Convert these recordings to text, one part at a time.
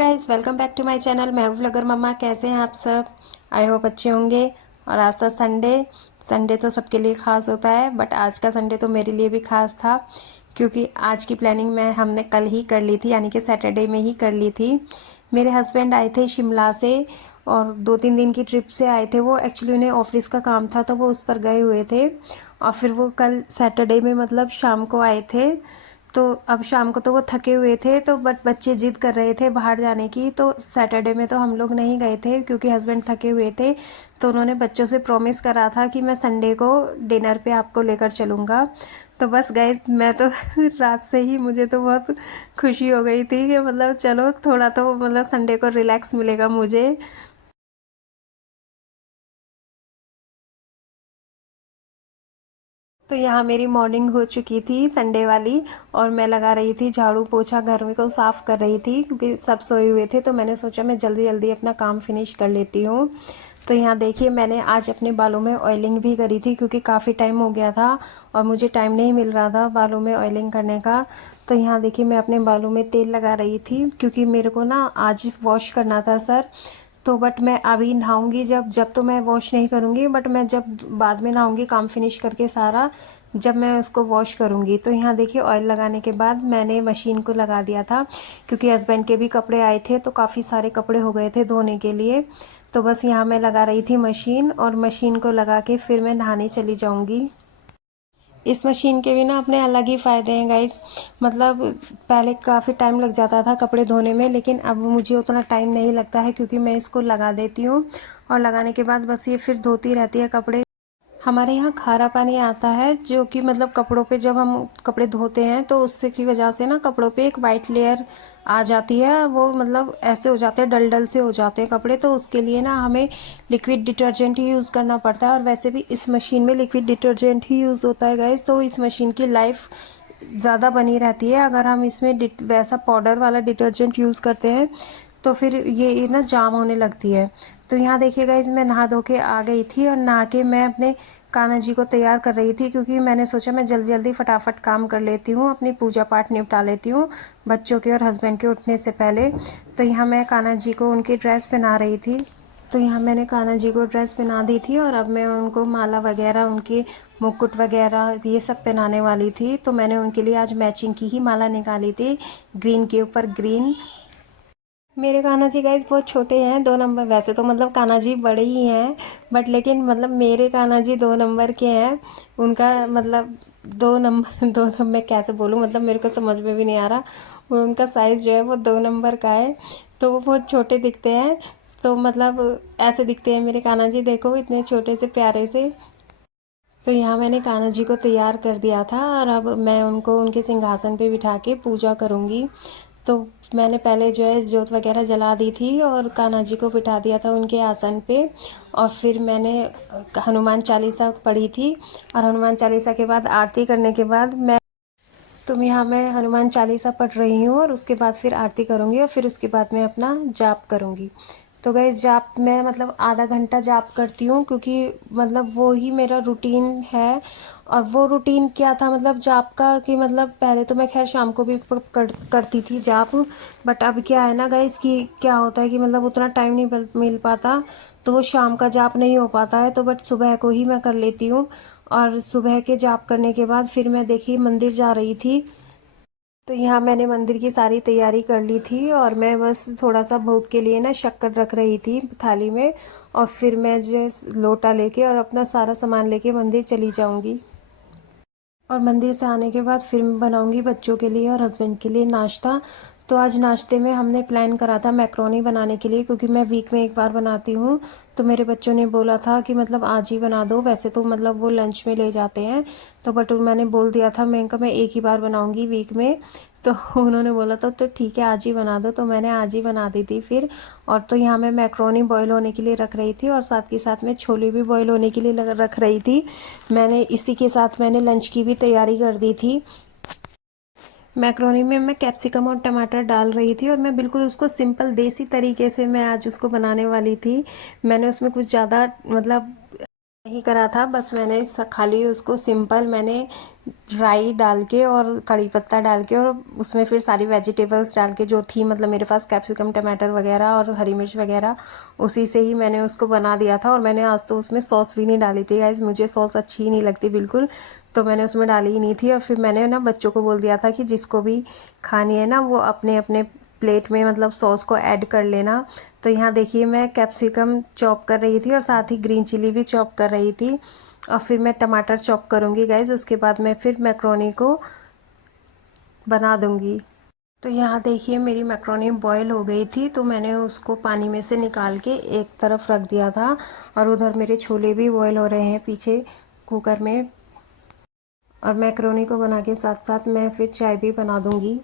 Guys, welcome back to my channel. मैं हूं vlogger मम्मा। कैसे हैं आप सब? आई होप अच्छे होंगे। और आज था संडे। संडे तो सबके लिए ख़ास होता है, बट आज का संडे तो मेरे लिए भी ख़ास था, क्योंकि आज की प्लानिंग मैं हमने कल ही कर ली थी, यानी कि सैटरडे में ही कर ली थी। मेरे हस्बैंड आए थे शिमला से, और 2-3 दिन की ट्रिप से आए थे वो। एक्चुअली उन्हें ऑफिस का काम था तो वो उस पर गए हुए थे, और फिर वो कल सैटरडे में मतलब शाम को आए थे। तो अब शाम को तो वो थके हुए थे, तो बट बच्चे जिद कर रहे थे बाहर जाने की, तो सैटरडे में तो हम लोग नहीं गए थे क्योंकि हस्बैंड थके हुए थे। तो उन्होंने बच्चों से प्रॉमिस करा था कि मैं संडे को डिनर पे आपको लेकर चलूँगा। तो बस गाइस, मैं तो रात से ही मुझे तो बहुत खुशी हो गई थी कि मतलब चलो थोड़ा तो मतलब संडे को रिलैक्स मिलेगा मुझे। तो यहाँ मेरी मॉर्निंग हो चुकी थी संडे वाली, और मैं लगा रही थी झाड़ू पोछा, घर में को साफ़ कर रही थी क्योंकि सब सोए हुए थे। तो मैंने सोचा मैं जल्दी जल्दी अपना काम फिनिश कर लेती हूँ। तो यहाँ देखिए, मैंने आज अपने बालों में ऑयलिंग भी करी थी क्योंकि काफ़ी टाइम हो गया था और मुझे टाइम नहीं मिल रहा था बालों में ऑयलिंग करने का। तो यहाँ देखिए, मैं अपने बालों में तेल लगा रही थी क्योंकि मेरे को ना आज वॉश करना था सर। तो बट मैं अभी नहाऊंगी, जब जब तो मैं वॉश नहीं करूंगी, बट मैं जब बाद में नहाऊंगी काम फिनिश करके सारा, जब मैं उसको वॉश करूंगी। तो यहाँ देखिए, ऑयल लगाने के बाद मैंने मशीन को लगा दिया था क्योंकि हस्बैंड के भी कपड़े आए थे तो काफ़ी सारे कपड़े हो गए थे धोने के लिए। तो बस यहाँ मैं लगा रही थी मशीन, और मशीन को लगा के फिर मैं नहाने चली जाऊँगी। इस मशीन के भी ना अपने अलग ही फ़ायदे हैं गाइस। मतलब पहले काफ़ी टाइम लग जाता था कपड़े धोने में, लेकिन अब मुझे उतना टाइम नहीं लगता है क्योंकि मैं इसको लगा देती हूँ, और लगाने के बाद बस ये फिर धोती रहती है कपड़े। हमारे यहाँ खारा पानी आता है जो कि मतलब कपड़ों पे जब हम कपड़े धोते हैं तो उससे की वजह से ना कपड़ों पे एक वाइट लेयर आ जाती है, वो मतलब ऐसे हो जाते हैं, डल डल से हो जाते हैं कपड़े। तो उसके लिए ना हमें लिक्विड डिटर्जेंट ही यूज़ करना पड़ता है, और वैसे भी इस मशीन में लिक्विड डिटर्जेंट ही यूज़ होता है गाइस। तो इस मशीन की लाइफ ज़्यादा बनी रहती है। अगर हम इसमें वैसा पाउडर वाला डिटर्जेंट यूज़ करते हैं तो फिर ये ना जाम होने लगती है। तो यहाँ देखिए गाइस, मैं नहा धो के आ गई थी, और नहा के मैं अपने कान्हा जी को तैयार कर रही थी क्योंकि मैंने सोचा मैं जल्दी जल्दी फटाफट काम कर लेती हूँ, अपनी पूजा पाठ निपटा लेती हूँ बच्चों के और हस्बैंड के उठने से पहले। तो यहाँ मैं कान्हा जी को उनकी ड्रेस पहना रही थी। तो यहाँ मैंने कान्हा जी को ड्रेस पहना दी थी, और अब मैं उनको माला वगैरह, उनके मुकुट वगैरह ये सब पहनाने वाली थी। तो मैंने उनके लिए आज मैचिंग की ही माला निकाली थी, ग्रीन के ऊपर ग्रीन। मेरे कान्हा जी गाइस बहुत छोटे हैं, 2 नंबर। वैसे तो मतलब कान्हा जी बड़े ही हैं, बट लेकिन मतलब मेरे कान्हा जी 2 नंबर के हैं। उनका मतलब 2 नंबर 2 नंबर मैं कैसे बोलूँ, मतलब मेरे को समझ में भी नहीं आ रहा। वो उनका साइज़ जो है वो 2 नंबर का है, तो वो बहुत छोटे दिखते हैं। तो मतलब ऐसे दिखते हैं मेरे कान्हा जी, देखो इतने छोटे से प्यारे से। तो यहाँ मैंने कान्हा जी को तैयार कर दिया था, और अब मैं उनको उनके सिंहासन पे बिठा के पूजा करूँगी। तो मैंने पहले जो है जोत वगैरह जला दी थी, और कान्हा जी को बिठा दिया था उनके आसन पे। और फिर मैंने हनुमान चालीसा पढ़ी थी, और हनुमान चालीसा के बाद आरती करने के बाद यहाँ मैं हनुमान चालीसा पढ़ रही हूँ, और उसके बाद फिर आरती करूँगी, और फिर उसके बाद मैं अपना जाप करूँगी। तो गैस, जाप मैं मतलब आधा घंटा जाप करती हूँ क्योंकि मतलब वो ही मेरा रूटीन है। और वो रूटीन क्या था मतलब जाप का, कि मतलब पहले तो मैं खैर शाम को भी करती थी जाप, बट अब क्या है ना गाइस कि क्या होता है कि मतलब उतना टाइम नहीं मिल पाता, तो वो शाम का जाप नहीं हो पाता है। तो बट सुबह को ही मैं कर लेती हूँ, और सुबह के जाप करने के बाद फिर मैं देखिए मंदिर जा रही थी। तो यहाँ मैंने मंदिर की सारी तैयारी कर ली थी, और मैं बस थोड़ा सा भोग के लिए ना शक्कर रख रही थी थाली में, और फिर मैं जो लोटा लेके और अपना सारा सामान लेके मंदिर चली जाऊंगी। और मंदिर से आने के बाद फिर मैं बनाऊंगी बच्चों के लिए और हस्बैंड के लिए नाश्ता। तो आज नाश्ते में हमने प्लान करा था मैक्रोनी बनाने के लिए, क्योंकि मैं वीक में एक बार बनाती हूँ। तो मेरे बच्चों ने बोला था कि मतलब आज ही बना दो, वैसे तो मतलब वो लंच में ले जाते हैं, तो बट मैंने बोल दिया था, मैं इनका मैं एक ही बार बनाऊंगी वीक में। तो उन्होंने बोला था तो ठीक है आज ही बना दो, तो मैंने आज ही बना दी थी फिर। और तो यहाँ मैं मैक्रोनी बॉईल होने के लिए रख रही थी, और साथ के साथ में छोले भी बॉईल होने के लिए रख रही थी। मैंने इसी के साथ मैंने लंच की भी तैयारी कर दी थी। मैक्रोनी में मैं कैप्सिकम और टमाटर डाल रही थी, और मैं बिल्कुल उसको सिंपल देसी तरीके से मैं आज उसको बनाने वाली थी। मैंने उसमें कुछ ज़्यादा मतलब नहीं करा था, बस मैंने खाली उसको सिंपल मैंने राई डाल के और कड़ी पत्ता डाल के और उसमें फिर सारी वेजिटेबल्स डाल के जो थी, मतलब मेरे पास कैप्सिकम टमाटर वगैरह और हरी मिर्च वगैरह, उसी से ही मैंने उसको बना दिया था। और मैंने आज तो उसमें सॉस भी नहीं डाली थी गाइस, मुझे सॉस अच्छी ही नहीं लगती बिल्कुल, तो मैंने उसमें डाली ही नहीं थी। और फिर मैंने ना बच्चों को बोल दिया था कि जिसको भी खानी है ना वो अपने अपने प्लेट में मतलब सॉस को ऐड कर लेना। तो यहाँ देखिए मैं कैप्सिकम चॉप कर रही थी और साथ ही ग्रीन चिली भी चॉप कर रही थी, और फिर मैं टमाटर चॉप करूँगी गाइज, उसके बाद मैं फिर मैक्रोनी को बना दूँगी। तो यहाँ देखिए मेरी मैक्रोनी बॉईल हो गई थी, तो मैंने उसको पानी में से निकाल के एक तरफ रख दिया था, और उधर मेरे छोले भी बॉईल हो रहे हैं पीछे कुकर में। और मैक्रोनी को बना के साथ साथ मैं फिर चाय भी बना दूँगी।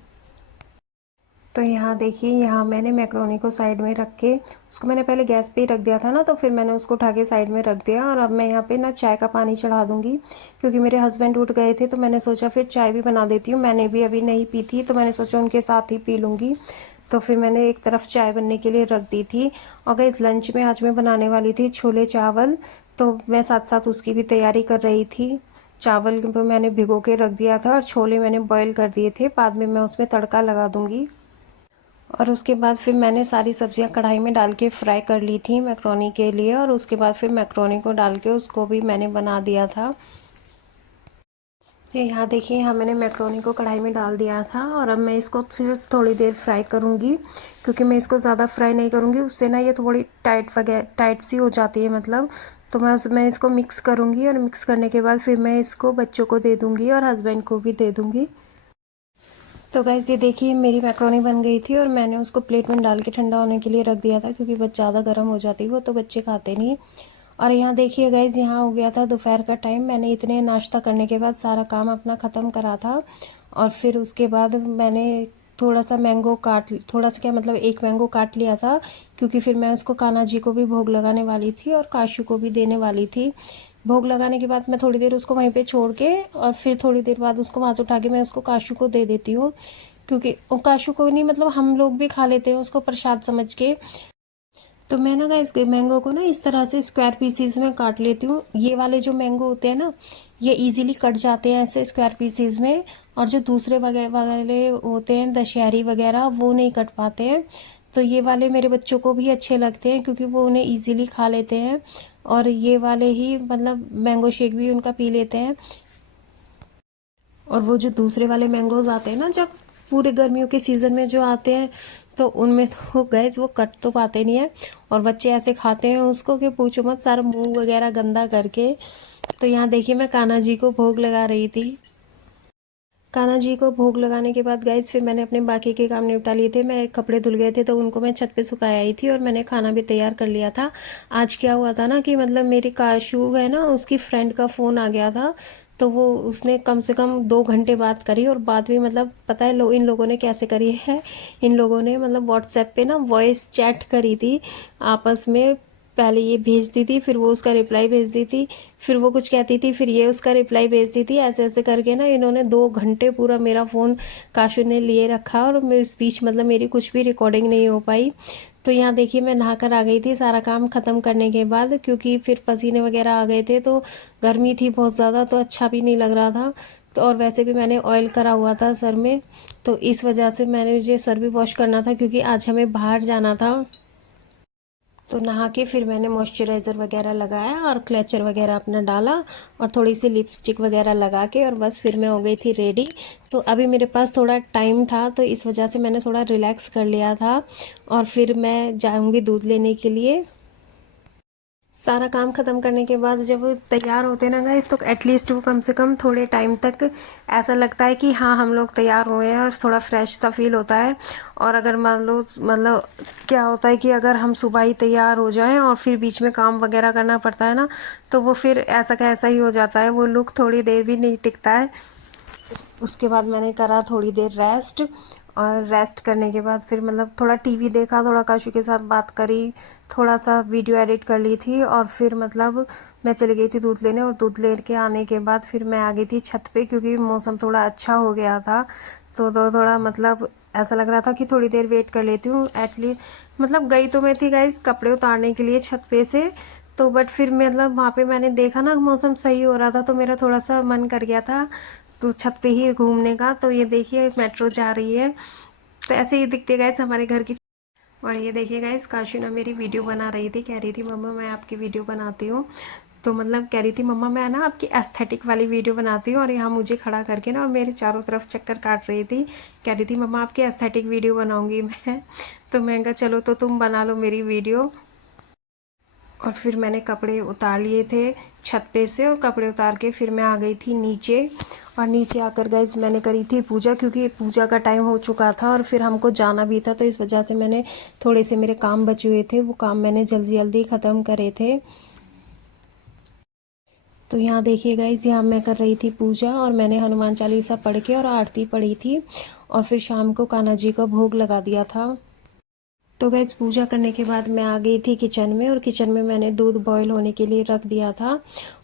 तो यहाँ देखिए, यहाँ मैंने मैक्रोनी को साइड में रख के उसको मैंने पहले गैस पे ही रख दिया था ना, तो फिर मैंने उसको उठा के साइड में रख दिया। और अब मैं यहाँ पे ना चाय का पानी चढ़ा दूँगी, क्योंकि मेरे हस्बैंड उठ गए थे, तो मैंने सोचा फिर चाय भी बना देती हूँ। मैंने भी अभी नहीं पी थी, तो मैंने सोचा उनके साथ ही पी लूँगी। तो फिर मैंने एक तरफ चाय बनने के लिए रख दी थी। और इस लंच में आज मैं बनाने वाली थी छोले चावल, तो मैं साथ साथ उसकी भी तैयारी कर रही थी। चावल को मैंने भिगो के रख दिया था और छोले मैंने बॉईल कर दिए थे, बाद में मैं उसमें तड़का लगा दूँगी। और उसके बाद फिर मैंने सारी सब्जियां कढ़ाई में डाल के फ्राई कर ली थी मैक्रोनी के लिए, और उसके बाद फिर मैक्रोनी को डाल के उसको भी मैंने बना दिया था। तो यहाँ देखिए, यहाँ मैंने मैक्रोनी को कढ़ाई में डाल दिया था, और अब मैं इसको फिर थोड़ी देर फ्राई करूँगी, क्योंकि मैं इसको ज़्यादा फ्राई नहीं करूँगी, उससे ना ये थोड़ी टाइट सी हो जाती है मतलब। तो मैं इसको मिक्स करूँगी, और मिक्स करने के बाद फिर मैं इसको बच्चों को दे दूँगी और हस्बैंड को भी दे दूँगी। तो गाइज़ ये देखिए मेरी मैक्रोनी बन गई थी, और मैंने उसको प्लेट में डाल के ठंडा होने के लिए रख दिया था, क्योंकि बस ज़्यादा गर्म हो जाती वो तो बच्चे खाते नहीं। और यहाँ देखिए गाइज़, यहाँ हो गया था दोपहर का टाइम। मैंने इतने नाश्ता करने के बाद सारा काम अपना ख़त्म करा था, और फिर उसके बाद मैंने थोड़ा सा क्या मतलब एक मैंगो काट लिया था, क्योंकि फिर मैं उसको कान्हा जी को भी भोग लगाने वाली थी और काशू को भी देने वाली थी। भोग लगाने के बाद मैं थोड़ी देर उसको वहीं पे छोड़ के, और फिर थोड़ी देर बाद उसको वहाँ से उठा के मैं उसको काशू को दे देती हूँ, क्योंकि काशू को नहीं मतलब हम लोग भी खा लेते हैं उसको प्रसाद समझ के। तो मैं ना गाइस मैंगो को ना इस तरह से स्क्वायर पीसीज में काट लेती हूँ। ये वाले जो मैंगो होते हैं ना, ये इजीली कट जाते हैं ऐसे स्क्वायर पीसीज में, और जो दूसरे वगैरह वगैरह होते हैं दशहरी वगैरह, वो नहीं कट पाते हैं। तो ये वाले मेरे बच्चों को भी अच्छे लगते हैं, क्योंकि वो उन्हें ईजिली खा लेते हैं, और ये वाले ही मतलब मैंगो शेक भी उनका पी लेते हैं। और वो जो दूसरे वाले मैंगोज आते हैं ना, जब पूरे गर्मियों के सीज़न में जो आते हैं, तो उनमें तो गैस वो कट तो पाते नहीं है, और बच्चे ऐसे खाते हैं उसको कि पूछो मत, सारा मुंह वगैरह गंदा करके। तो यहाँ देखिए मैं कान्हा जी को भोग लगा रही थी। कान्हा जी को भोग लगाने के बाद गाइज फिर मैंने अपने बाकी के काम निपटा लिए थे। मैं कपड़े धुल गए थे, तो उनको मैं छत पे सुखाई आई थी, और मैंने खाना भी तैयार कर लिया था। आज क्या हुआ था ना कि मतलब मेरी काशू है ना, उसकी फ्रेंड का फ़ोन आ गया था, तो वो उसने कम से कम 2 घंटे बात करी, और बात भी मतलब पता है इन लोगों ने कैसे करी है। इन लोगों ने मतलब व्हाट्सएप पे ना वॉइस चैट करी थी आपस में। पहले ये भेजती थी, फिर वो उसका रिप्लाई भेजती थी, फिर वो कुछ कहती थी, फिर ये उसका रिप्लाई भेजती थी, ऐसे ऐसे करके ना इन्होंने 2 घंटे पूरा मेरा फ़ोन काशू ने लिए रखा, और मेरे स्पीच मतलब मेरी कुछ भी रिकॉर्डिंग नहीं हो पाई। तो यहाँ देखिए मैं नहा कर आ गई थी सारा काम ख़त्म करने के बाद, क्योंकि फिर पसीने वगैरह आ गए थे, तो गर्मी थी बहुत ज़्यादा, तो अच्छा भी नहीं लग रहा था। तो और वैसे भी मैंने ऑयल करा हुआ था सर में, तो इस वजह से मैंने मुझे सर भी वॉश करना था, क्योंकि आज हमें बाहर जाना था। तो नहा के फिर मैंने मॉइस्चराइज़र वगैरह लगाया और क्लेचर वगैरह अपना डाला, और थोड़ी सी लिपस्टिक वगैरह लगा के, और बस फिर मैं हो गई थी रेडी। तो अभी मेरे पास थोड़ा टाइम था, तो इस वजह से मैंने थोड़ा रिलैक्स कर लिया था, और फिर मैं जाऊंगी दूध लेने के लिए। सारा काम ख़त्म करने के बाद जब वो तैयार होते हैं ना गाइस, तो एटलीस्ट वो कम से कम थोड़े टाइम तक ऐसा लगता है कि हाँ हम लोग तैयार हुए हैं, और थोड़ा फ्रेश सा फील होता है। और अगर मान लो मतलब क्या होता है कि अगर हम सुबह ही तैयार हो जाएं और फिर बीच में काम वगैरह करना पड़ता है ना, तो वो फिर ऐसा का ऐसा ही हो जाता है, वो लुक थोड़ी देर भी नहीं टिकता है। उसके बाद मैंने करा थोड़ी देर रेस्ट, और रेस्ट करने के बाद फिर मतलब थोड़ा टीवी देखा, थोड़ा काशू के साथ बात करी, थोड़ा सा वीडियो एडिट कर ली थी, और फिर मतलब मैं चली गई थी दूध लेने। और दूध ले के आने के बाद फिर मैं आ गई थी छत पे, क्योंकि मौसम थोड़ा अच्छा हो गया था, तो थोड़ा मतलब ऐसा लग रहा था कि थोड़ी देर वेट कर लेती हूँ एटलीस्ट। मतलब गई तो मैं थी गाइस कपड़े उतारने के लिए छत पे से, तो बट फिर मतलब वहाँ पे मैंने देखा ना मौसम सही हो रहा था, तो मेरा थोड़ा सा मन कर गया था तो छत पे ही घूमने का। तो ये देखिए मेट्रो जा रही है, तो ऐसे ही दिखते गाइस हमारे घर की। और ये देखिए गाइस काशू ना मेरी वीडियो बना रही थी, कह रही थी मम्मा मैं आपकी वीडियो बनाती हूँ। तो मतलब कह रही थी मम्मा मैं ना आपकी एस्थेटिक वाली वीडियो बनाती हूँ, और यहाँ मुझे खड़ा करके ना और मेरे चारों तरफ चक्कर काट रही थी। कह रही थी मम्मा आपकी एस्थेटिक वीडियो बनाऊंगी मैं। तो मैं कहा चलो तो तुम बना लो मेरी वीडियो। और फिर मैंने कपड़े उतार लिए थे छत पे से, और कपड़े उतार के फिर मैं आ गई थी नीचे। और नीचे आकर गाइस मैंने करी थी पूजा, क्योंकि पूजा का टाइम हो चुका था और फिर हमको जाना भी था, तो इस वजह से मैंने थोड़े से मेरे काम बचे हुए थे, वो काम मैंने जल्दी जल्दी ख़त्म करे थे। तो यहाँ देखिए गाइस यहाँ मैं कर रही थी पूजा, और मैंने हनुमान चालीसा पढ़ के और आरती पढ़ी थी, और फिर शाम को कान्हा जी का भोग लगा दिया था। तो गैस पूजा करने के बाद मैं आ गई थी किचन में, और किचन में मैंने दूध बॉईल होने के लिए रख दिया था।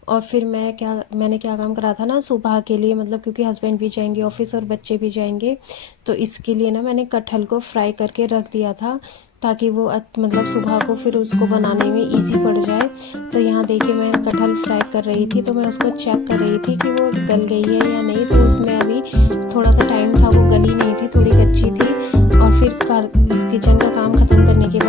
और फिर मैंने क्या काम करा था ना सुबह के लिए, मतलब क्योंकि हस्बैंड भी जाएंगे ऑफिस और बच्चे भी जाएंगे, तो इसके लिए ना मैंने कटहल को फ्राई करके रख दिया था, ताकि वो मतलब सुबह को फिर उसको बनाने में इजी पड़ जाए। तो यहाँ देखिए मैं कटहल फ्राई कर रही थी, तो मैं उसको चेक कर रही थी कि वो गल गई है या नहीं। तो उसमें अभी थोड़ा सा टाइम था, वो गली नहीं थी, थोड़ी कच्ची थी। और फिर इस किचन का काम ख़त्म करने के